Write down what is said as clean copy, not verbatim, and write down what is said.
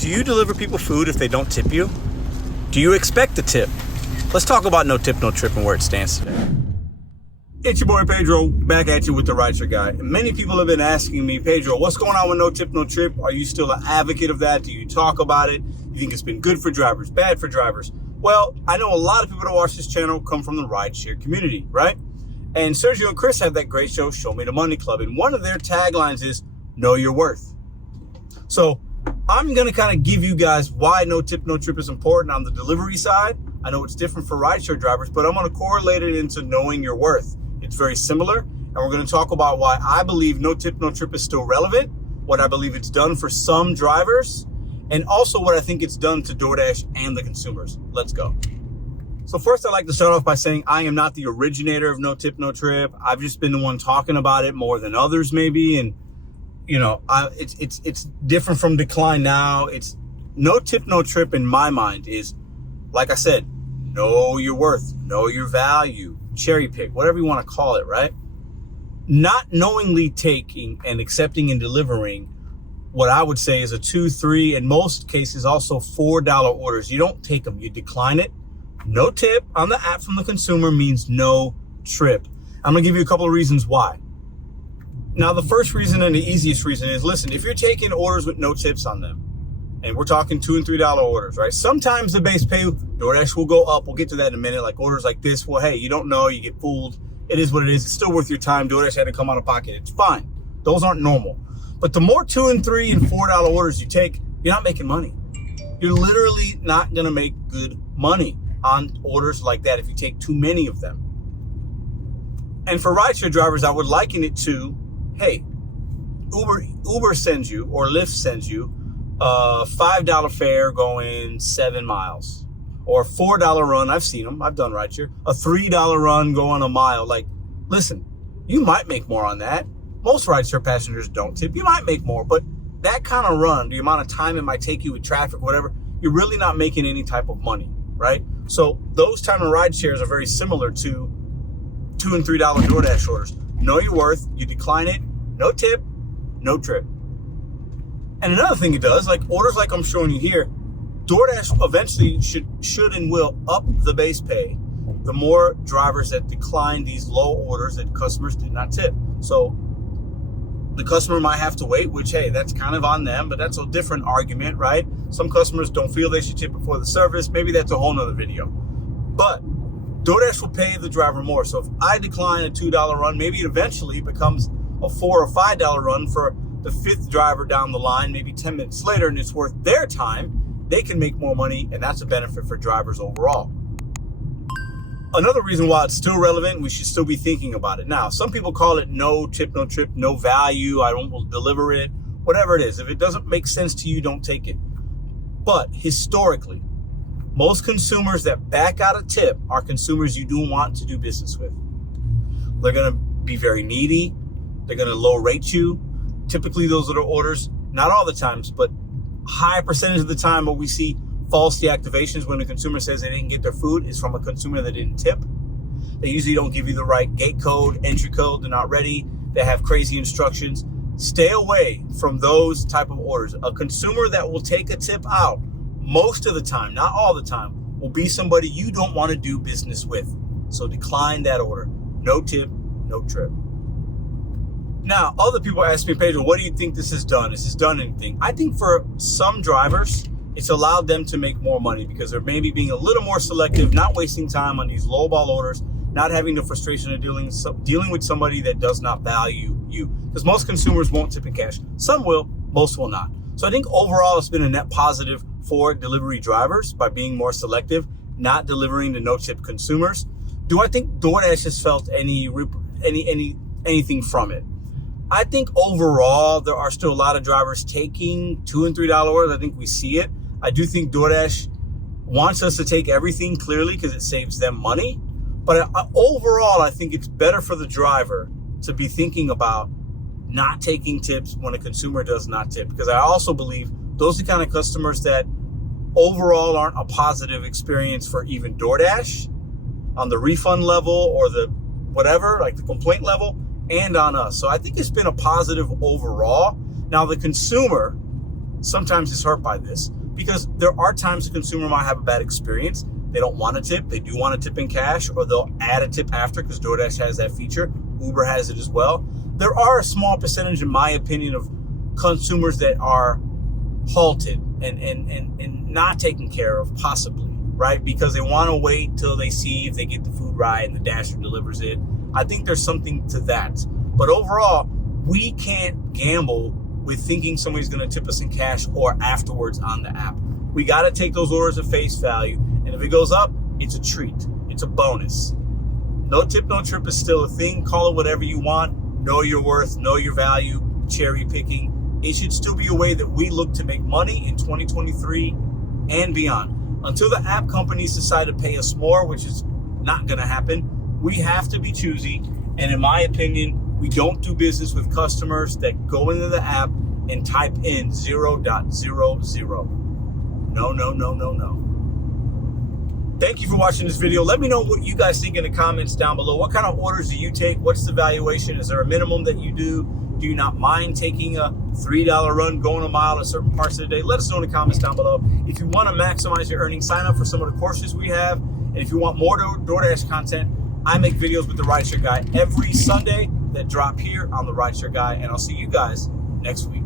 Do you deliver people food if they don't tip you? Do you expect a tip? Let's talk about no tip, no trip and where it stands today. It's your boy Pedro, back at you with the RideShare Guy. And many people have been asking me, Pedro, what's going on with no tip, no trip? Are you still an advocate of that? Do you talk about it? You think it's been good for drivers, bad for drivers? Well, I know a lot of people that watch this channel come from the rideshare community, right? And Sergio and Chris have that great show, Show Me the Money Club. And one of their taglines is, know your worth. So I'm going to kind of give you guys why no tip, no trip is important on the delivery side. I know it's different for rideshare drivers, but I'm going to correlate it into knowing your worth. It's very similar, and we're going to talk about why I believe no tip, no trip is still relevant, what I believe it's done for some drivers, and also what I think it's done to Doordash and the consumers. Let's go. So first, I'd like to start off by saying I am not the originator of no tip, no trip. I've just been the one talking about it more than others maybe, and you know, it's different from decline now. It's no tip, no trip in my mind is, like I said, know your worth, know your value, cherry pick, whatever you want to call it, right? Not knowingly taking and accepting and delivering what I would say is a $2, $3, in most cases also $4 orders. You don't take them, you decline it. No tip on the app from the consumer means no trip. I'm gonna give you a couple of reasons why. Now, the first reason and the easiest reason is, listen, if you're taking orders with no tips on them, and we're talking $2 and $3 orders, right? Sometimes the base pay, DoorDash will go up. We'll get to that in a minute. Like orders like this, well, hey, you don't know, you get fooled. It is what it is. It's still worth your time. DoorDash had to come out of pocket. It's fine. Those aren't normal. But the more $2 and $3 and $4 orders you take, you're not making money. You're literally not gonna make good money on orders like that if you take too many of them. And for rideshare drivers, I would liken it to, hey, Uber sends you or Lyft sends you a $5 fare going 7 miles, or a $4 run. I've seen them. I've done rideshare. A $3 run going a mile. Like, listen, you might make more on that. Most rideshare passengers don't tip. You might make more, but that kind of run, the amount of time it might take you with traffic, whatever, you're really not making any type of money, right? So those time of ride shares are very similar to $2 and $3 DoorDash orders. Know your worth. You decline it. No tip, no trip. And another thing it does, like orders like I'm showing you here, DoorDash eventually should and will up the base pay the more drivers that decline these low orders that customers did not tip. So the customer might have to wait, which, hey, that's kind of on them, but that's a different argument, right? Some customers don't feel they should tip before the service. Maybe that's a whole nother video. But DoorDash will pay the driver more. So if I decline a $2 run, maybe it eventually becomes a $4 or $5 run for the fifth driver down the line, maybe 10 minutes later, and it's worth their time. They can make more money, and that's a benefit for drivers overall. Another reason why it's still relevant, we should still be thinking about it. Now, some people call it no tip, no trip, no value, I don't deliver it, whatever it is. If it doesn't make sense to you, don't take it. But historically, most consumers that back out a tip are consumers you do want to do business with. They're gonna be very needy. They're gonna low rate you. Typically, those are the orders, not all the times, but high percentage of the time what we see false deactivations when the consumer says they didn't get their food is from a consumer that didn't tip. They usually don't give you the right gate code, entry code, they're not ready, they have crazy instructions. Stay away from those type of orders. A consumer that will take a tip out most of the time, not all the time, will be somebody you don't want to do business with. So decline that order. No tip, no trip. Now, other people ask me, Pedro, what do you think this has done? Has this done anything? I think for some drivers, it's allowed them to make more money because they're maybe being a little more selective, not wasting time on these lowball orders, not having the frustration of dealing with somebody that does not value you. Because most consumers won't tip in cash. Some will, most will not. So I think overall it's been a net positive for delivery drivers by being more selective, not delivering to no-tip consumers. Do I think DoorDash has felt anything from it? I think overall, there are still a lot of drivers taking $2 and $3 orders. I think we see it. I do think DoorDash wants us to take everything clearly because it saves them money. But overall, I think it's better for the driver to be thinking about not taking tips when a consumer does not tip. Because I also believe those are the kind of customers that overall aren't a positive experience for even DoorDash on the refund level or the whatever, like the complaint level, and on us. So I think it's been a positive overall. Now the consumer sometimes is hurt by this, because there are times the consumer might have a bad experience. They don't want to tip. They do want to tip in cash, or they'll add a tip after because DoorDash has that feature. Uber has it as well. There are a small percentage, in my opinion, of consumers that are halted and not taken care of, possibly, right? Because they want to wait till they see if they get the food right and the Dasher delivers it. I think there's something to that. But overall, we can't gamble with thinking somebody's going to tip us in cash or afterwards on the app. We got to take those orders at face value. And if it goes up, it's a treat. It's a bonus. No tip, no trip is still a thing. Call it whatever you want. Know your worth, know your value, cherry picking. It should still be a way that we look to make money in 2023 and beyond. Until the app companies decide to pay us more, which is not going to happen, we have to be choosy. And in my opinion, we don't do business with customers that go into the app and type in 0.00. No, no, no, no, no. Thank you for watching this video. Let me know what you guys think in the comments down below. What kind of orders do you take? What's the valuation? Is there a minimum that you do? Do you not mind taking a $3 run, going a mile in certain parts of the day? Let us know in the comments down below. If you want to maximize your earnings, sign up for some of the courses we have. And if you want more DoorDash content, I make videos with the RideShare Guy every Sunday that drop here on the RideShare Guy. And I'll see you guys next week.